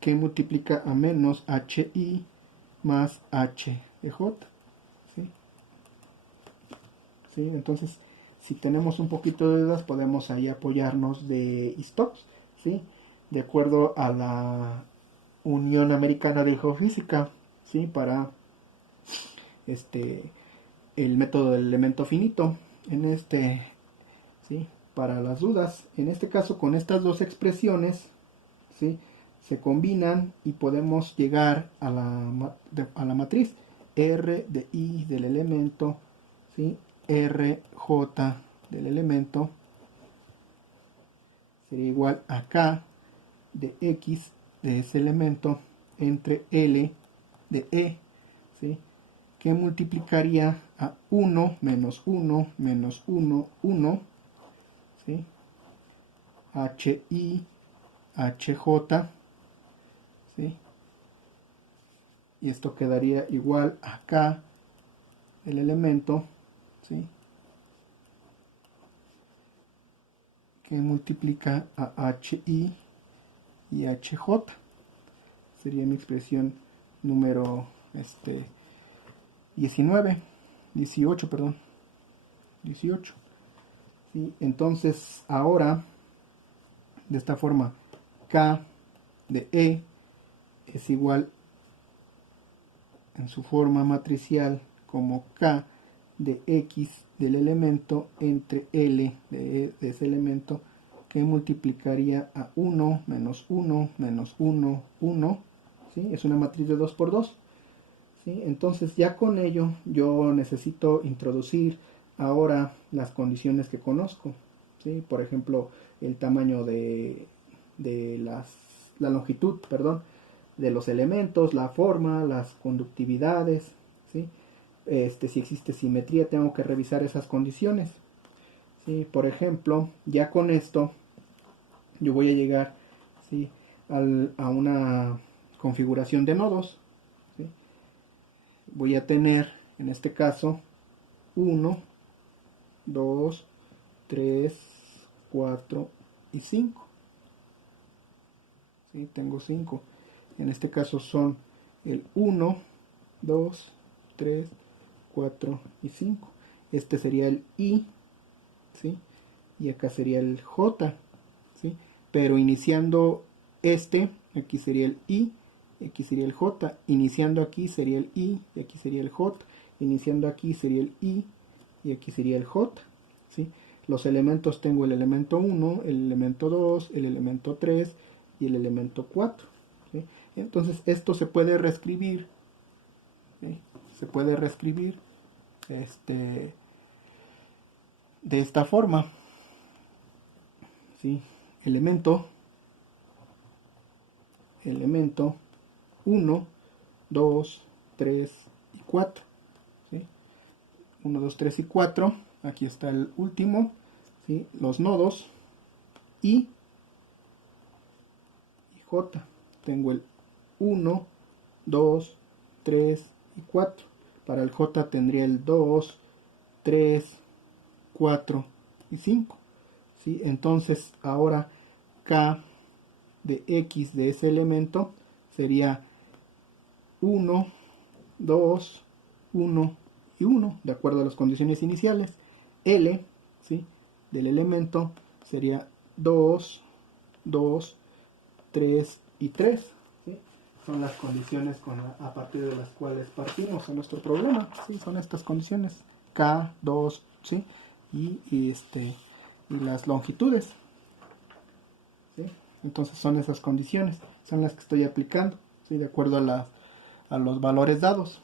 que multiplica a menos HI más H de J, ¿sí? ¿Sí? Entonces, si tenemos un poquito de dudas, podemos ahí apoyarnos de Stokes, ¿sí?, de acuerdo a la Unión Americana de Geofísica, ¿sí?, para el método del elemento finito. ¿Sí?, para las dudas, en este caso con estas dos expresiones, ¿sí?, se combinan y podemos llegar a la matriz R de I del elemento, ¿sí?, RJ del elemento sería igual a K de X de ese elemento entre L de E, ¿sí?, que multiplicaría a 1 menos 1 menos 1, 1, ¿sí?, HI, HJ, ¿sí?, y esto quedaría igual a K el elemento, ¿sí?, que multiplica a HI y HJ. Sería mi expresión número 18, perdón. 18. ¿Sí? Entonces, ahora, de esta forma, K de E es igual en su forma matricial como K de X del elemento entre L de ese elemento, que multiplicaría a 1 menos 1 menos 1, 1, ¿sí? Es una matriz de 2 por 2. ¿Sí? Entonces ya con ello yo necesito introducir ahora las condiciones que conozco, ¿sí? Por ejemplo, el tamaño de la longitud, perdón, de los elementos, la forma, las conductividades, ¿sí? Si existe simetría, tengo que revisar esas condiciones, ¿sí? Por ejemplo, ya con esto yo voy a llegar, ¿sí?, a una configuración de nodos, ¿sí? Voy a tener en este caso 1, 2, 3, 4 y 5, ¿sí? Tengo 5. En este caso son el 1, 2, 3, 4 y 5. Este sería el I, ¿sí?, y acá sería el J, ¿sí? Pero iniciando aquí sería el I, aquí sería el J, iniciando aquí sería el I, y aquí sería el J, iniciando aquí sería el I, y aquí sería el J, ¿sí? Los elementos, tengo el elemento 1, el elemento 2, el elemento 3 y el elemento 4, ¿sí? Entonces esto se puede reescribir, ¿sí? Se puede reescribir de esta forma, ¿sí? Elemento, 1, 2, 3 y 4. ¿Sí? 1, 2, 3 y 4. Aquí está el último. ¿Sí? Los nodos I y J. Tengo el 1, 2, 3 y 4. Para el J tendría el 2, 3, 4 y 5. ¿Sí? Entonces ahora K de X de ese elemento sería 1, 2, 1 y 1, de acuerdo a las condiciones iniciales. L, ¿sí?, del elemento sería 2, 2, 3 y 3. ¿Sí? Son las condiciones a partir de las cuales partimos en nuestro problema. ¿Sí? Son estas condiciones. K, 2, ¿sí? y las longitudes. ¿Sí? Entonces son esas condiciones, son las que estoy aplicando, ¿sí?, de acuerdo a los valores dados.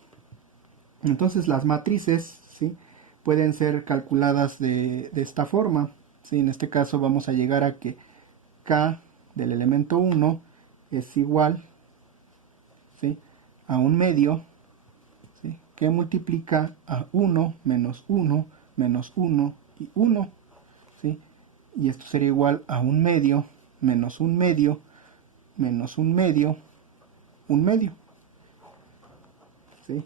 Entonces las matrices, ¿sí?, pueden ser calculadas de esta forma. ¿Sí? En este caso vamos a llegar a que K del elemento 1 es igual, ¿sí?, a un medio, ¿sí?, que multiplica a 1 menos 1 menos 1 y 1. ¿Sí? Y esto sería igual a un medio menos un medio menos un medio, un medio. ¿Sí?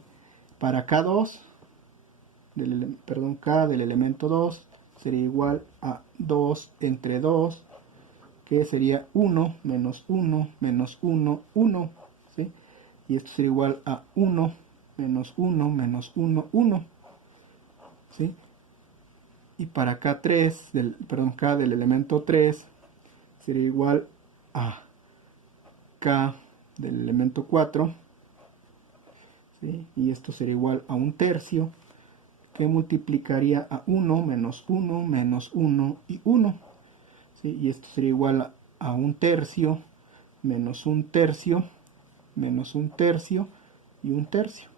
Para K2, K del elemento 2 sería igual a 2 entre 2, que sería 1 menos 1 menos 1, 1. ¿Sí? Y esto sería igual a 1 menos 1 menos 1, 1. ¿Sí? Y para K3, K del elemento 3 sería igual a K del elemento 4, ¿sí?, y esto sería igual a un tercio, que multiplicaría a 1 menos 1 menos 1 y 1. ¿Sí? Y esto sería igual a un tercio menos un tercio menos un tercio y un tercio.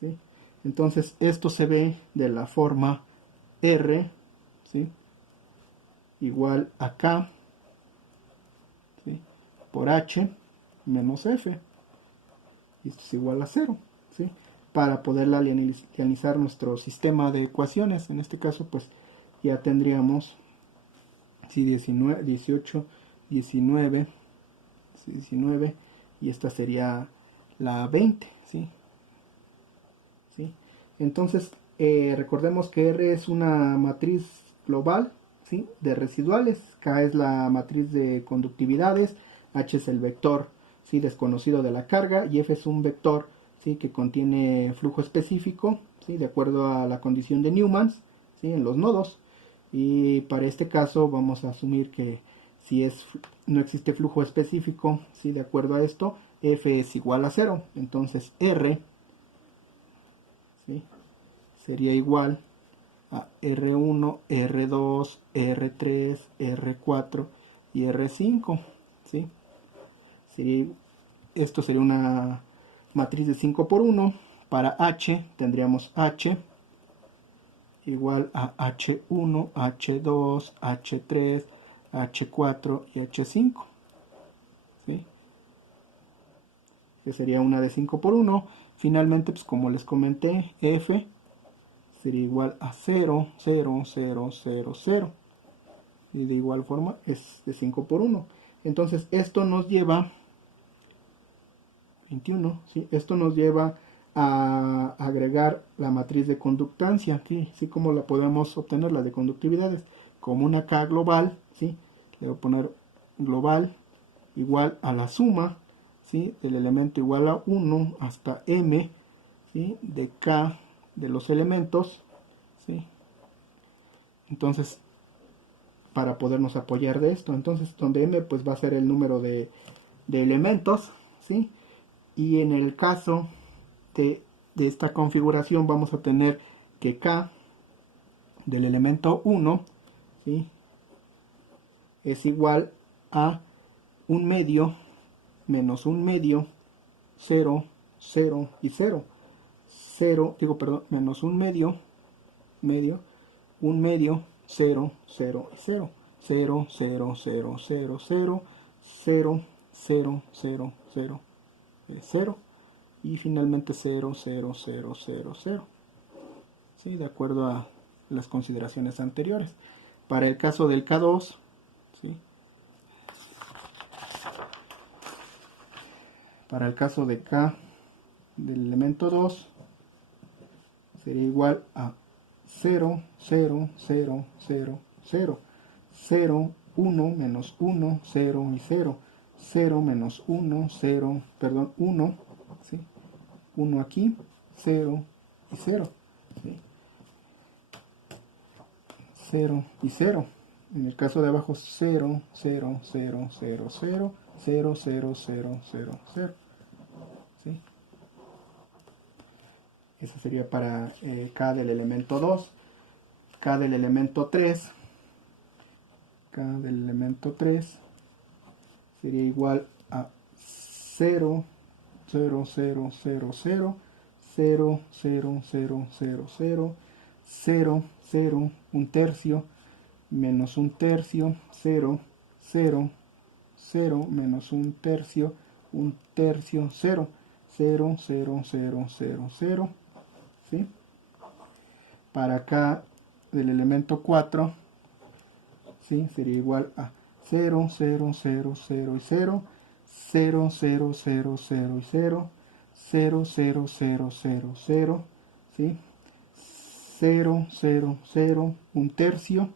¿Sí? Entonces esto se ve de la forma R, ¿sí?, igual a K, ¿sí?, por H menos F. Y esto es igual a 0. ¿Sí? Para poder linealizar nuestro sistema de ecuaciones. En este caso, pues ya tendríamos, ¿sí?, 19, 18, 19, 19, y esta sería la 20. ¿Sí? ¿Sí? Entonces, recordemos que R es una matriz global, ¿sí?, de residuales. K es la matriz de conductividades. H es el vector, ¿sí?, desconocido de la carga. Y F es un vector, ¿sí?, que contiene flujo específico, ¿sí?, de acuerdo a la condición de Newman, ¿sí?, en los nodos. Y para este caso vamos a asumir que si no existe flujo específico, ¿sí?, de acuerdo a esto, F es igual a 0. Entonces R, ¿sí?, sería igual a R1, R2, R3, R4 y R5. ¿Sí? Esto sería una matriz de 5 por 1. Para H tendríamos H igual a H1, H2, H3, H4 y H5. ¿Sí? Que sería una de 5 por 1. Finalmente, pues como les comenté, F sería igual a 0, 0, 0, 0, 0. Y de igual forma es de 5 por 1. Entonces esto nos lleva 21, ¿sí? Esto nos lleva a agregar la matriz de conductancia aquí, ¿sí? Como la podemos obtener, la de conductividades, como una K global, ¿sí? Le voy a poner global igual a la suma, ¿sí?, del elemento igual a 1 hasta m, ¿sí?, de K de los elementos, ¿sí? Entonces, para podernos apoyar de esto, entonces donde m pues va a ser el número de elementos, ¿sí? Y en el caso de esta configuración vamos a tener que K del elemento 1, ¿sí?, es igual a un medio menos un medio, 0, 0 y 0. 0, menos un medio, un medio, 0, 0 y 0. 0, 0, 0, 0, 0, 0, 0, 0, 0, 0 y finalmente 0, 0, 0, 0, 0. ¿Sí? De acuerdo a las consideraciones anteriores. Para el caso del K2, ¿sí? Para el caso de K del elemento 2 sería igual a 0, 0, 0, 0, 0, 0, 1, menos 1, 0 y 0, 0, menos 1, 0, perdón, 1, ¿sí? 1 aquí, 0 y 0, ¿sí? 0 y 0. En el caso de abajo, 0, 0, 0, 0, 0, 0, 0, 0, 0, 0. ¿Sí? Eso sería para K del elemento 2. K del elemento 3. K del elemento 3 sería igual a 0, 0, 0, 0, 0, 0, 0, 0, 0, 0, 0, 0, un tercio, menos un tercio, 0, 0, 0, menos un tercio, 0, 0, 0, 0, 0, 0, ¿sí? Para acá del elemento 4, ¿sí? Sería igual a 0, 0, 0, 0 y 0, 0, 0, 0, 0 y 0, 0, 0, 0, 0, 0, ¿sí? 0, 0, 0, un tercio,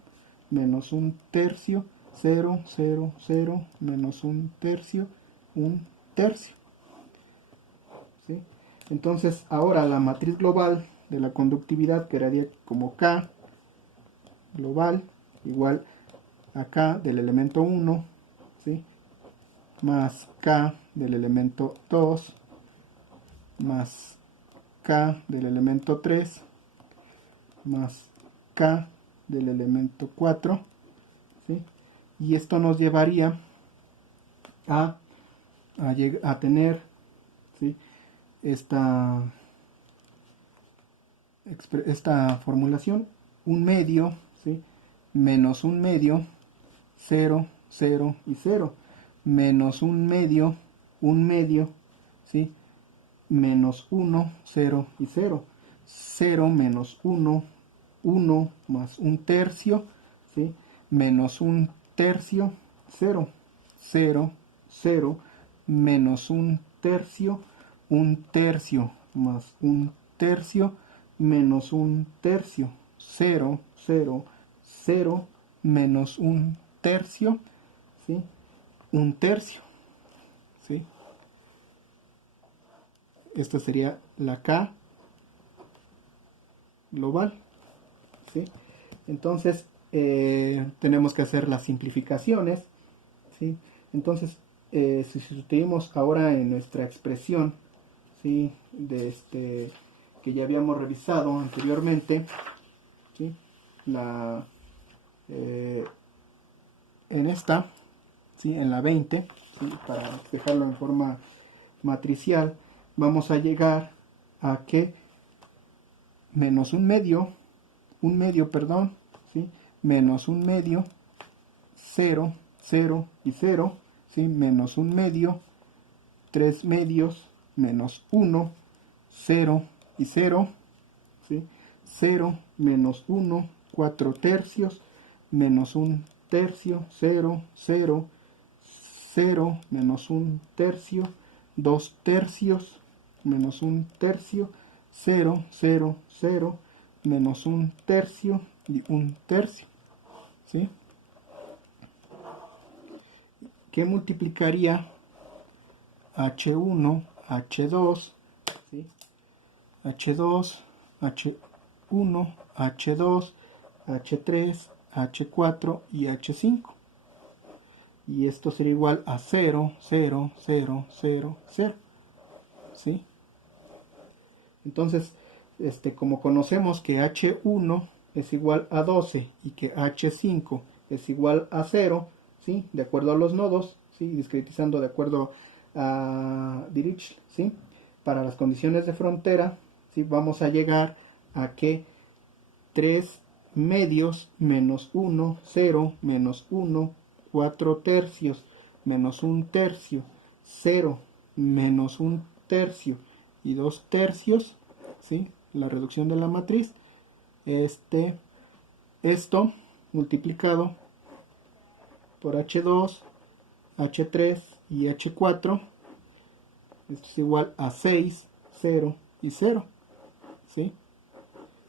menos un tercio, 0, 0, 0, menos un tercio, ¿sí? Entonces, ahora la matriz global de la conductividad quedaría como K global igual a K del elemento 1, ¿sí? Más K del elemento 2, más K del elemento 3, más K del elemento 4, ¿sí? Y esto nos llevaría a tener, ¿sí? esta formulación, un medio, ¿sí? Menos un medio, 0, 0 y 0, menos un medio, ¿sí? Menos 1, 0 y 0, 0 menos 1, 1 más un tercio, ¿sí? Menos un tercio, 0, 0, 0, menos un tercio más un tercio, menos un tercio, 0, 0, 0, menos un tercio, ¿sí? Un tercio, ¿sí? Esta sería la K global, ¿sí? Entonces, tenemos que hacer las simplificaciones, ¿sí? Entonces, si sustituimos ahora en nuestra expresión, ¿sí? Que ya habíamos revisado anteriormente, ¿sí? En esta, ¿sí? En la 20, ¿sí? Para dejarlo en forma matricial, vamos a llegar a que menos un medio, perdón, ¿sí? Menos un medio, 0, 0 y 0, ¿sí? Menos un medio, 3 medios, menos 1, 0 y 0, ¿sí? 0 menos 1, 4 tercios, menos un tercio, 0, 0, 0 menos un tercio, 2 tercios, menos un tercio, 0, 0, 0, menos un tercio y un tercio, ¿sí? ¿Qué multiplicaría H1, H2, ¿sí? H2, H1, H2, H3, H4 y H5. Y esto sería igual a 0, 0, 0, 0, 0. ¿Sí? Entonces, como conocemos que H1 es igual a 12 y que H5 es igual a 0, ¿sí? De acuerdo a los nodos, ¿sí? Discretizando de acuerdo a Dirichlet, ¿sí? Para las condiciones de frontera, ¿sí? Vamos a llegar a que 3 medios menos 1, 0, menos 1, 4 tercios, menos un tercio, 0, menos 1/3 y 2/3, ¿sí? La reducción de la matriz. Esto multiplicado por H2, H3 y H4, esto es igual a 6, 0 y 0, ¿sí?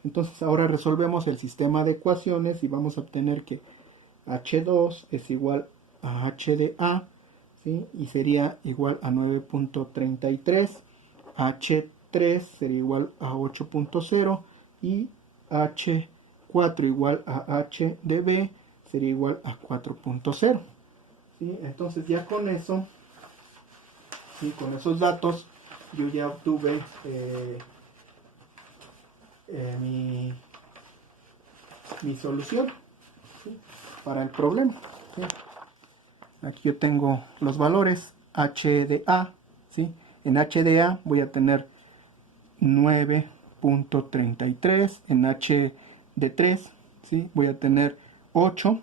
Entonces ahora resolvemos el sistema de ecuaciones y vamos a obtener que H2 es igual a H de A, ¿sí? Y sería igual a 9.33, H3 sería igual a 8.0 y H4 igual a H de B sería igual a 4.0, ¿sí? Entonces ya con eso, ¿sí? Con esos datos yo ya obtuve mi solución, ¿sí? Para el problema, ¿sí? Aquí yo tengo los valores H de A, ¿sí? En H de A voy a tener 9.33, en H de 3, ¿sí? Voy a tener 8,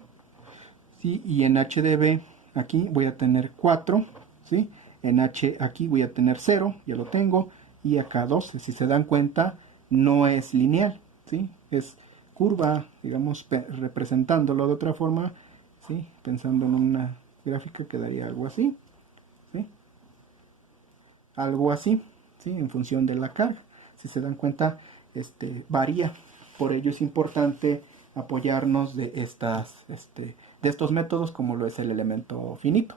¿sí? Y en H de B aquí voy a tener 4, ¿sí? En H aquí voy a tener 0, ya lo tengo, y acá 12. Si se dan cuenta, no es lineal, ¿sí? Es curva, digamos, representándolo de otra forma, ¿sí? Pensando en una gráfica quedaría algo así, ¿sí? Algo así, ¿sí? En función de la carga. Si se dan cuenta, varía. Por ello es importante apoyarnos de estos métodos como lo es el elemento finito.